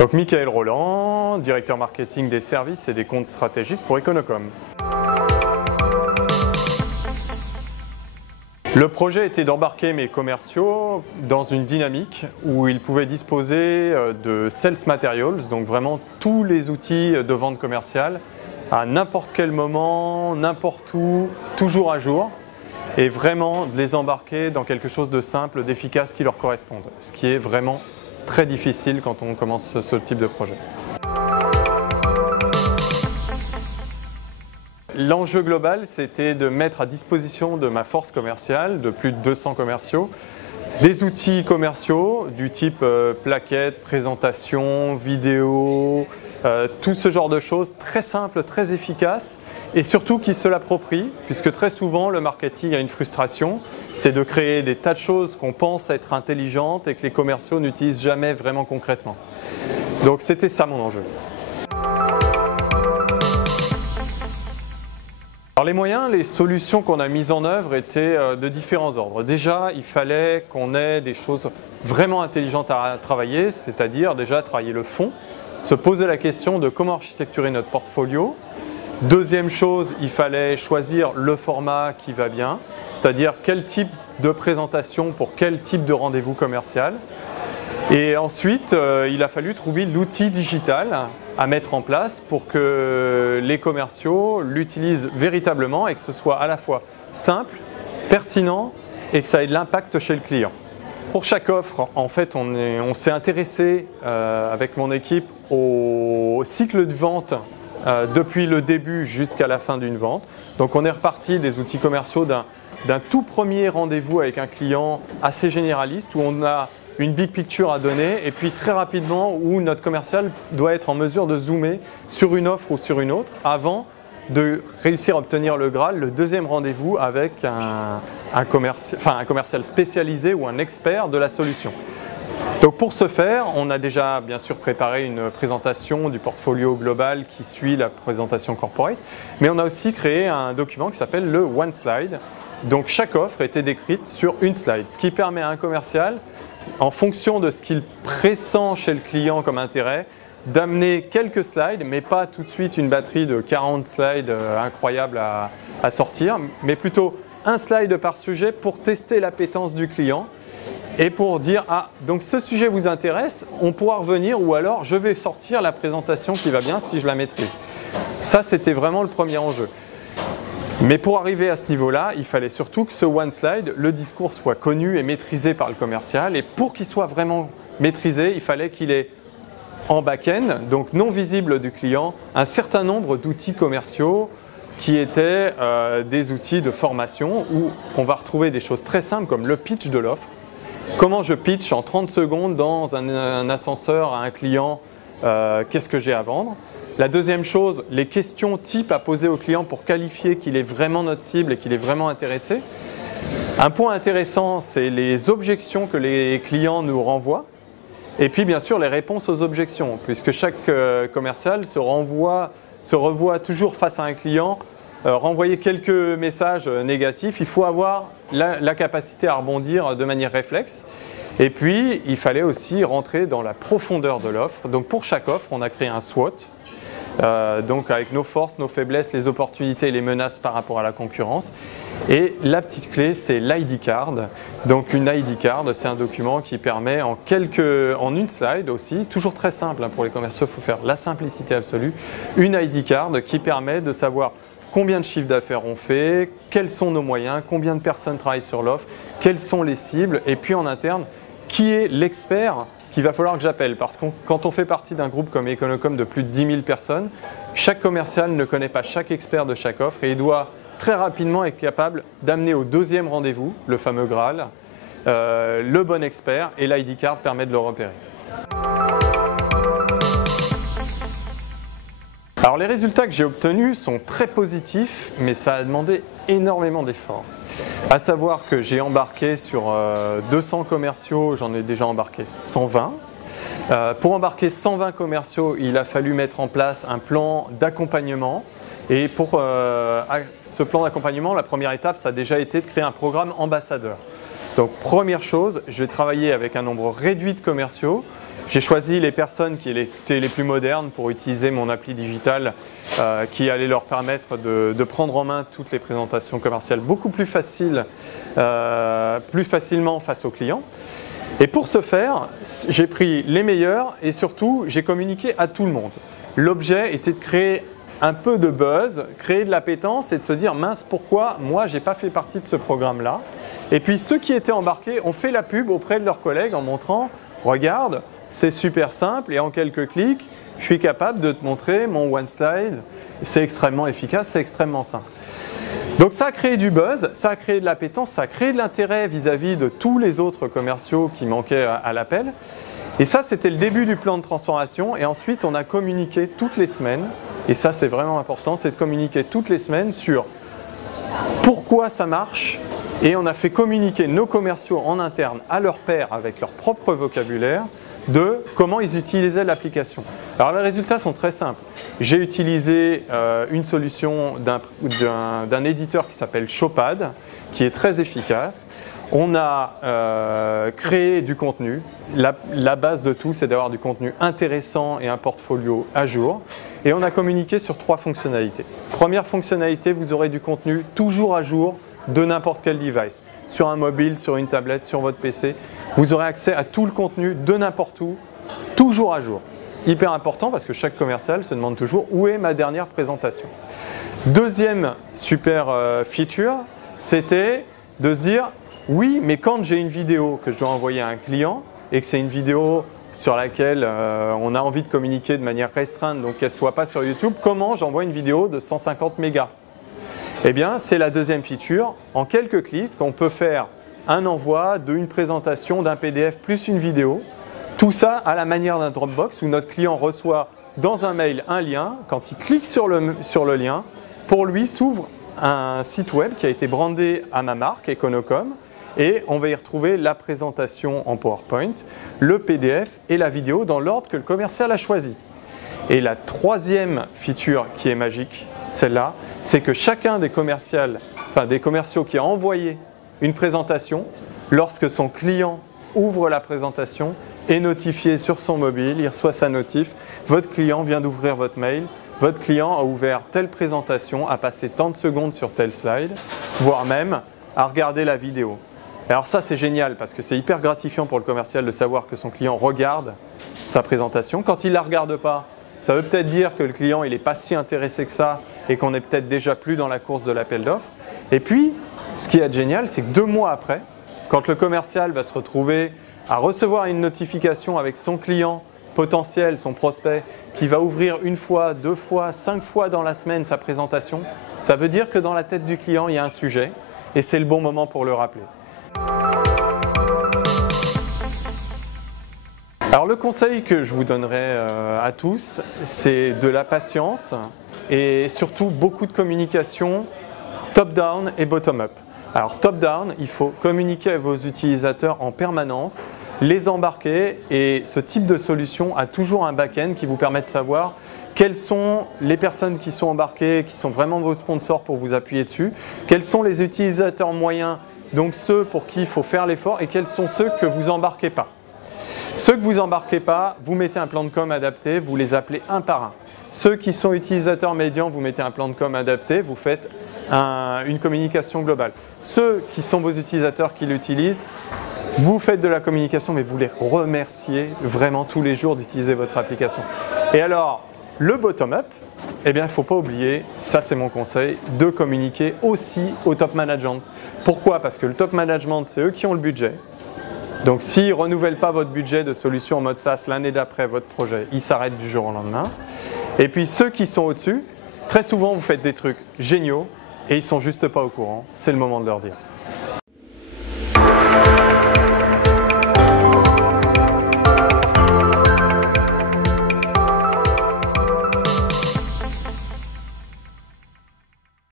Donc Michael Roland, directeur marketing des services et des comptes stratégiques pour Econocom. Le projet était d'embarquer mes commerciaux dans une dynamique où ils pouvaient disposer de sales materials, donc vraiment tous les outils de vente commerciale, à n'importe quel moment, n'importe où, toujours à jour, et vraiment de les embarquer dans quelque chose de simple, d'efficace qui leur corresponde, ce qui est vraiment très difficile quand on commence ce type de projet. L'enjeu global, c'était de mettre à disposition de ma force commerciale, de plus de 200 commerciaux, des outils commerciaux du type plaquettes, présentation, vidéo, tout ce genre de choses très simples, très efficaces et surtout qui se l'approprient, puisque très souvent le marketing a une frustration, c'est de créer des tas de choses qu'on pense être intelligentes et que les commerciaux n'utilisent jamais vraiment concrètement. Donc c'était ça mon enjeu. Alors les moyens, les solutions qu'on a mises en œuvre étaient de différents ordres. Déjà, il fallait qu'on ait des choses vraiment intelligentes à travailler, c'est-à-dire déjà travailler le fond, se poser la question de comment architecturer notre portfolio. Deuxième chose, il fallait choisir le format qui va bien, c'est-à-dire quel type de présentation pour quel type de rendez-vous commercial. Et ensuite, il a fallu trouver l'outil digital à mettre en place pour que les commerciaux l'utilisent véritablement et que ce soit à la fois simple, pertinent et que ça ait de l'impact chez le client. Pour chaque offre, en fait, on s'est intéressé avec mon équipe au cycle de vente depuis le début jusqu'à la fin d'une vente. Donc on est reparti des outils commerciaux d'un tout premier rendez-vous avec un client assez généraliste où on a une big picture à donner et puis très rapidement où notre commercial doit être en mesure de zoomer sur une offre ou sur une autre avant de réussir à obtenir le Graal, le deuxième rendez-vous avec un commercial spécialisé ou un expert de la solution. Donc pour ce faire, on a déjà bien sûr préparé une présentation du portfolio global qui suit la présentation corporate, mais on a aussi créé un document qui s'appelle le One Slide. Donc chaque offre était décrite sur une slide, ce qui permet à un commercial, en fonction de ce qu'il pressent chez le client comme intérêt, d'amener quelques slides, mais pas tout de suite une batterie de 40 slides incroyables à sortir, mais plutôt un slide par sujet pour tester l'appétence du client et pour dire « Ah, donc ce sujet vous intéresse, on pourra revenir ou alors je vais sortir la présentation qui va bien si je la maîtrise. » Ça, c'était vraiment le premier enjeu. Mais pour arriver à ce niveau-là, il fallait surtout que ce one slide, le discours soit connu et maîtrisé par le commercial. Et pour qu'il soit vraiment maîtrisé, il fallait qu'il ait en back-end, donc non visible du client, un certain nombre d'outils commerciaux qui étaient des outils de formation où on va retrouver des choses très simples comme le pitch de l'offre. Comment je pitch en 30 secondes dans un ascenseur à un client qu'est-ce que j'ai à vendre. La deuxième chose, les questions types à poser au client pour qualifier qu'il est vraiment notre cible et qu'il est vraiment intéressé. Un point intéressant, c'est les objections que les clients nous renvoient. Et puis bien sûr les réponses aux objections, puisque chaque commercial se revoit toujours face à un client, renvoyer quelques messages négatifs. Il faut avoir la capacité à rebondir de manière réflexe. Et puis il fallait aussi rentrer dans la profondeur de l'offre. Donc pour chaque offre, on a créé un SWOT. Donc avec nos forces, nos faiblesses, les opportunités et les menaces par rapport à la concurrence. Et la petite clé, c'est l'ID card. Donc une ID card, c'est un document qui permet en une slide aussi, toujours très simple pour les commerciaux, il faut faire la simplicité absolue, une ID card qui permet de savoir combien de chiffres d'affaires on fait, quels sont nos moyens, combien de personnes travaillent sur l'offre, quelles sont les cibles et puis en interne, qui est l'expert qu'il va falloir que j'appelle, parce que quand on fait partie d'un groupe comme Econocom de plus de 10 000 personnes, chaque commercial ne connaît pas chaque expert de chaque offre et il doit très rapidement être capable d'amener au deuxième rendez-vous, le fameux Graal, le bon expert et l'ID card permet de le repérer. Alors les résultats que j'ai obtenus sont très positifs, mais ça a demandé énormément d'efforts. À savoir que j'ai embarqué sur 200 commerciaux, j'en ai déjà embarqué 120. Pour embarquer 120 commerciaux, il a fallu mettre en place un plan d'accompagnement. Et pour ce plan d'accompagnement, la première étape, ça a déjà été de créer un programme ambassadeur. Donc première chose, je vais travailler avec un nombre réduit de commerciaux J'ai choisi les personnes qui étaient les plus modernes pour utiliser mon appli digital qui allait leur permettre de prendre en main toutes les présentations commerciales beaucoup plus facilement face aux clients. Et pour ce faire, j'ai pris les meilleurs et surtout, j'ai communiqué à tout le monde. L'objet était de créer un peu de buzz, créer de l'appétence et de se dire mince, pourquoi moi j'ai pas fait partie de ce programme-là. Et puis ceux qui étaient embarqués ont fait la pub auprès de leurs collègues en montrant regarde, c'est super simple et en quelques clics, je suis capable de te montrer mon one slide. C'est extrêmement efficace, c'est extrêmement simple. Donc ça a créé du buzz, ça a créé de l'appétence, ça a créé de l'intérêt vis-à-vis de tous les autres commerciaux qui manquaient à l'appel. Et ça, c'était le début du plan de transformation. Et ensuite, on a communiqué toutes les semaines. Et ça, c'est vraiment important, c'est de communiquer toutes les semaines sur pourquoi ça marche. Et on a fait communiquer nos commerciaux en interne à leur pair avec leur propre vocabulaire de comment ils utilisaient l'application. Alors les résultats sont très simples. J'ai utilisé une solution d'un éditeur qui s'appelle Showpad, qui est très efficace. On a créé du contenu. La base de tout, c'est d'avoir du contenu intéressant et un portfolio à jour. Et on a communiqué sur 3 fonctionnalités. Première fonctionnalité, vous aurez du contenu toujours à jour de n'importe quel device. Sur un mobile, sur une tablette, sur votre PC. Vous aurez accès à tout le contenu de n'importe où, toujours à jour. Hyper important parce que chaque commercial se demande toujours où est ma dernière présentation. Deuxième super feature, c'était de se dire oui, mais quand j'ai une vidéo que je dois envoyer à un client et que c'est une vidéo sur laquelle on a envie de communiquer de manière restreinte, donc qu'elle ne soit pas sur YouTube, comment j'envoie une vidéo de 150 mégas? Eh bien, c'est la deuxième feature. En quelques clics, on peut faire un envoi d'une présentation, d'un PDF plus une vidéo. Tout ça à la manière d'un Dropbox où notre client reçoit dans un mail un lien. Quand il clique sur le lien, pour lui s'ouvre un site web qui a été brandé à ma marque, Econocom, et on va y retrouver la présentation en PowerPoint, le PDF et la vidéo dans l'ordre que le commercial a choisi. Et la troisième feature qui est magique, celle-là, c'est que chacun des commerciaux qui a envoyé une présentation, lorsque son client ouvre la présentation, est notifié sur son mobile, il reçoit sa notif, votre client vient d'ouvrir votre mail, votre client a ouvert telle présentation, a passé tant de secondes sur tel slide, voire même a regardé la vidéo. Alors ça c'est génial parce que c'est hyper gratifiant pour le commercial de savoir que son client regarde sa présentation. Quand il ne la regarde pas, ça veut peut-être dire que le client il n'est pas si intéressé que ça et qu'on n'est peut-être déjà plus dans la course de l'appel d'offres. Et puis, ce qui est génial, c'est que 2 mois après, quand le commercial va se retrouver à recevoir une notification avec son client potentiel, son prospect, qui va ouvrir 1 fois, 2 fois, 5 fois dans la semaine sa présentation, ça veut dire que dans la tête du client, il y a un sujet et c'est le bon moment pour le rappeler. Alors le conseil que je vous donnerai à tous, c'est de la patience et surtout beaucoup de communication top-down et bottom-up. Alors top-down, il faut communiquer avec vos utilisateurs en permanence, les embarquer et ce type de solution a toujours un back-end qui vous permet de savoir quelles sont les personnes qui sont embarquées, qui sont vraiment vos sponsors pour vous appuyer dessus, quels sont les utilisateurs moyens, donc ceux pour qui il faut faire l'effort et quels sont ceux que vous embarquez pas. Ceux que vous embarquez pas, vous mettez un plan de com adapté, vous les appelez un par un. Ceux qui sont utilisateurs médians, vous mettez un plan de com adapté, vous faites une communication globale. Ceux qui sont vos utilisateurs qui l'utilisent, vous faites de la communication, mais vous les remerciez vraiment tous les jours d'utiliser votre application. Et alors, le bottom-up, eh bien, il ne faut pas oublier, ça c'est mon conseil, de communiquer aussi au top management. Pourquoi? Parce que le top management, c'est eux qui ont le budget. Donc, s'ils ne renouvellent pas votre budget de solution en mode SaaS l'année d'après votre projet, il s'arrête du jour au lendemain. Et puis, ceux qui sont au-dessus, très souvent, vous faites des trucs géniaux et ils ne sont juste pas au courant. C'est le moment de leur dire.